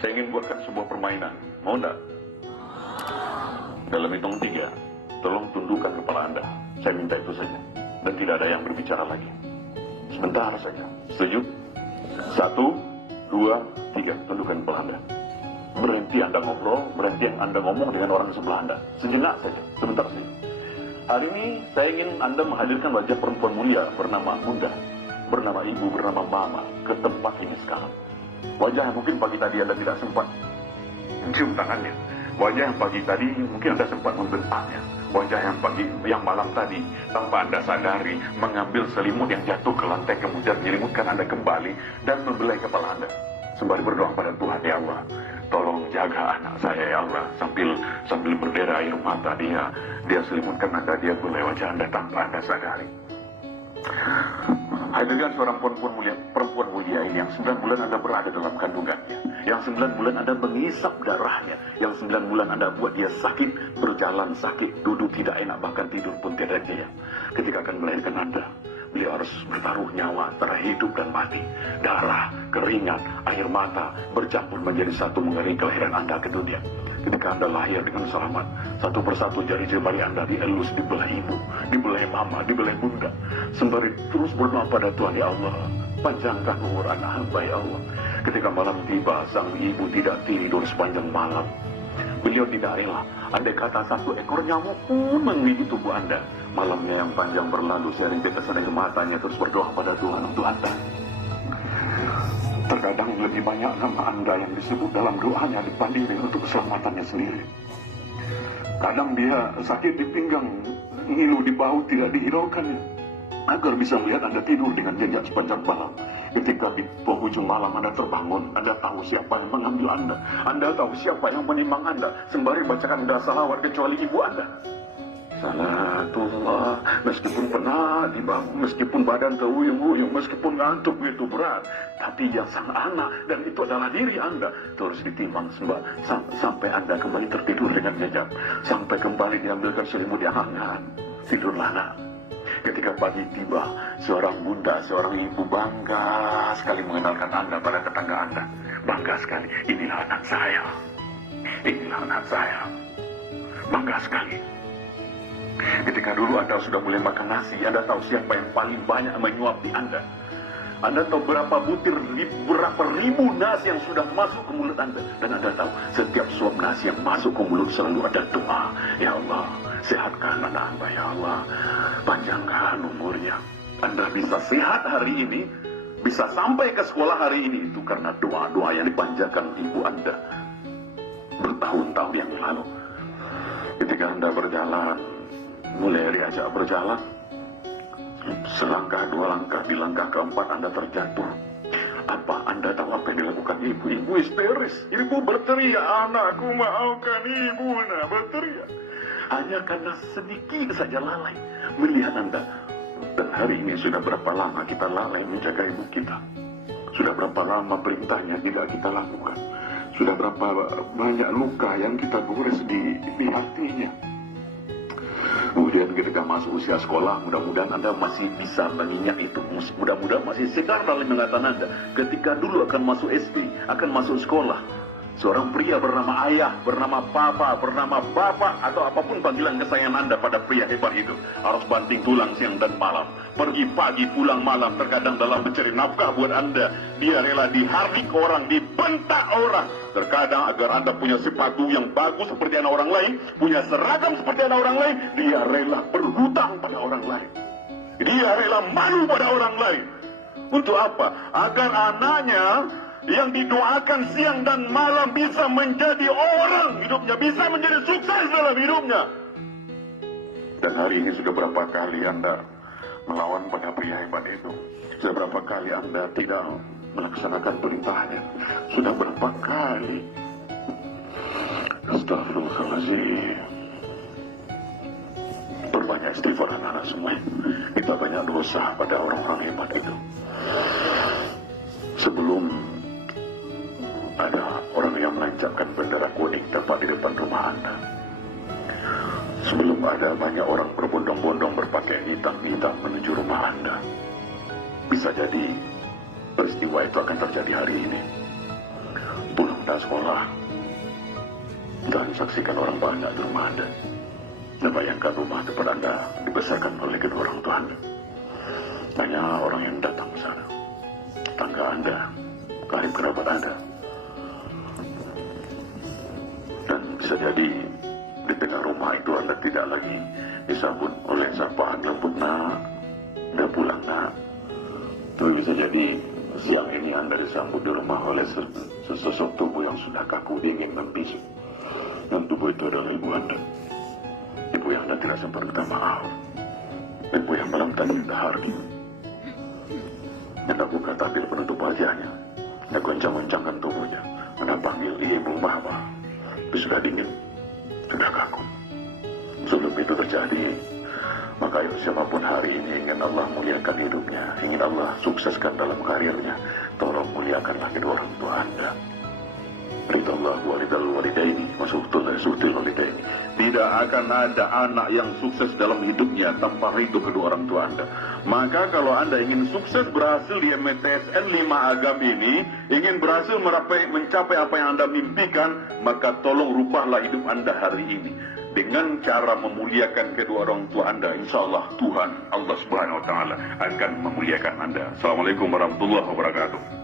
Saya ingin buatkan sebuah permainan. Mau enggak? Dalam hitung 3, tolong tundukkan kepala Anda. Saya minta itu saja. Dan tidak ada yang berbicara lagi. Sebentar saja. Setuju? 1, 2, 3. Tundukkan kepala Anda. Berhenti Anda ngobrol, berhenti Anda ngomong dengan orang sebelah Anda. Sejenak saja. Sebentar saja. Hari ini saya ingin Anda menghadirkan wajah perempuan mulia bernama Bunda, bernama Ibu, bernama Mama ke tempat ini sekarang. Wajah yang mungkin pagi tadi Anda tidak sempat cium tangannya. Wajah yang pagi tadi mungkin Anda sempat membentaknya. Wajah yang malam tadi tanpa Anda sadari mengambil selimut yang jatuh ke lantai kemudian menyelimutkan Anda kembali dan membelai kepala Anda. Sembari berdoa pada Tuhan, ya Allah, tolong jaga anak saya ya Allah, sambil berdera air mata dia selimutkan Anda, dia belai wajah Anda tanpa Anda sadari. Hadirkan seorang perempuan mulia ini yang 9 bulan Anda berada dalam kandungannya, yang 9 bulan Anda mengisap darahnya, yang 9 bulan Anda buat dia sakit, berjalan sakit, duduk tidak enak, bahkan tidur pun tidak jaya. Ketika akan melahirkan Anda, beliau harus bertaruh nyawa antara hidup dan mati. Darah, keringat, air mata bercampur menjadi satu mengering kelahiran Anda ke dunia. Ketika Anda lahir dengan selamat, satu persatu jari-jari Anda dielus, dibelah ibu, dibelah mama, dibelah bunda. Sembari terus berdoa pada Tuhan, ya Allah, panjangkan umur anak hamba ya Allah. Ketika malam tiba, sang ibu tidak tidur sepanjang malam. Beliau tidak rela, andai kata 1 ekor nyamuk pun menggigit tubuh Anda. Malamnya yang panjang berlalu, saya rintik kesana matanya terus berdoa pada Tuhan untuk Anda. Terkadang lebih banyak nama Anda yang disebut dalam doanya dibandingkan untuk keselamatannya sendiri. Kadang dia sakit di pinggang, ngilu di bahu tidak dihiraukan, agar bisa melihat Anda tidur dengan nyenyak sepanjang malam. Ketika di penghujung malam Anda terbangun, Anda tahu siapa yang mengambil Anda. Anda tahu siapa yang menimang Anda. Sembari bacakan dah salawat kecuali ibu Anda. Salatullah, meskipun penat di bahu, meskipun badan teruyung-uyung, meskipun ngantuk begitu berat, tapi yang sang anak dan itu adalah diri Anda terus ditimbang sampai Anda kembali tertidur dengan nyenyak, sampai kembali diambilkan selimut yang hangat. Tidurlah nak. Ketika pagi tiba, seorang bunda, seorang ibu bangga sekali mengenalkan Anda pada tetangga Anda. Bangga sekali, inilah anak saya. Inilah anak saya. Bangga sekali. Ketika dulu Anda sudah mulai makan nasi, Anda tahu siapa yang paling banyak menyuapi Anda. Anda tahu berapa ribu nasi yang sudah masuk ke mulut Anda. Dan Anda tahu setiap suap nasi yang masuk ke mulut selalu ada doa. Ya Allah, sehatkan anak hamba ya Allah, panjangkan umurnya. Anda bisa sehat hari ini, bisa sampai ke sekolah hari ini, itu karena doa-doa yang dipanjatkan ibu Anda bertahun-tahun yang lalu. Ketika Anda berjalan, mulai diajak berjalan, selangkah 2 langkah, di langkah keempat Anda terjatuh. Apa Anda tahu apa yang dilakukan ibu? Ibu histeris, ibu berteriak, anakku maafkan ibu, nak berteriak. Hanya karena sedikit saja lalai melihat Anda. Dan hari ini sudah berapa lama kita lalai menjaga ibu kita? Sudah berapa lama perintahnya tidak kita lakukan? Sudah berapa banyak luka yang kita gores di hatinya? Kemudian ketika masuk usia sekolah, mudah-mudahan Anda masih bisa mengingat itu. Mudah-mudahan masih segar dalam ingatan Anda. Ketika dulu akan masuk SD, akan masuk sekolah, seorang pria bernama ayah, bernama papa, bernama bapak, atau apapun panggilan kesayangan Anda pada pria hebat itu, harus banting tulang siang dan malam, pergi pagi pulang malam, terkadang dalam mencari nafkah buat Anda, dia rela dihardik orang, dibentak orang, terkadang agar Anda punya sepatu yang bagus seperti anak orang lain, punya seragam seperti anak orang lain, dia rela berhutang pada orang lain, dia rela malu pada orang lain. Untuk apa? Agar anaknya yang didoakan siang dan malam bisa menjadi orang hidupnya, bisa menjadi sukses dalam hidupnya. Dan hari ini sudah berapa kali Anda melawan pada pria hebat itu? Sudah berapa kali Anda tidak melaksanakan perintahnya? Sudah berapa kali? Astagfirullahaladzim. Perbanyak istighfar anak-anak semua. Kita banyak dosa pada orang-orang hebat itu. Sebelum ada orang yang menancapkan bendera kuning tepat di depan rumah Anda, sebelum ada banyak orang berbondong-bondong berpakaian hitam-hitam menuju rumah Anda, bisa jadi peristiwa itu akan terjadi hari ini. Puluhan Anda sekolah dan saksikan orang banyak di rumah Anda. Dan bayangkan rumah tempat Anda dibesarkan oleh kedua orang tua Anda. Banyak orang yang datang ke sana. Tangga Anda, karib kerabat Anda. Dan bisa jadi di tengah rumah itu Anda tidak lagi disambut oleh sapaan lembut, nak, udah pulang, nak. Tapi bisa jadi siang ini Anda disambut di rumah oleh sesosok tubuh yang sudah kaku, dingin, dan bisu. Dan tubuh itu adalah ibu Anda. Ibu yang Anda tidak sempat minta maaf. Ibu yang malam tadi minta hari. Anda buka tabir penutup wajahnya. Anda goncang-goncangkan tubuhnya. Anda panggil ibu, mama. Tapi sudah dingin, sudah kaku. Sebelum itu terjadi, maka siapapun hari ini ingin Allah muliakan hidupnya, ingin Allah sukseskan dalam karirnya, tolong muliakanlah kedua orang tua Anda. Ridallahu walidal walidaini wasuhtul walidaini. Tidak akan ada anak yang sukses dalam hidupnya tanpa ridho kedua orang tua Anda. Maka kalau Anda ingin sukses berhasil di MTSN 5 Agam ini, ingin berhasil mencapai apa yang Anda mimpikan, maka tolong rubahlah hidup Anda hari ini dengan cara memuliakan kedua orang tua Anda. Insya Allah Tuhan Allah Subhanahu Wa Taala akan memuliakan Anda. Assalamualaikum warahmatullahi wabarakatuh.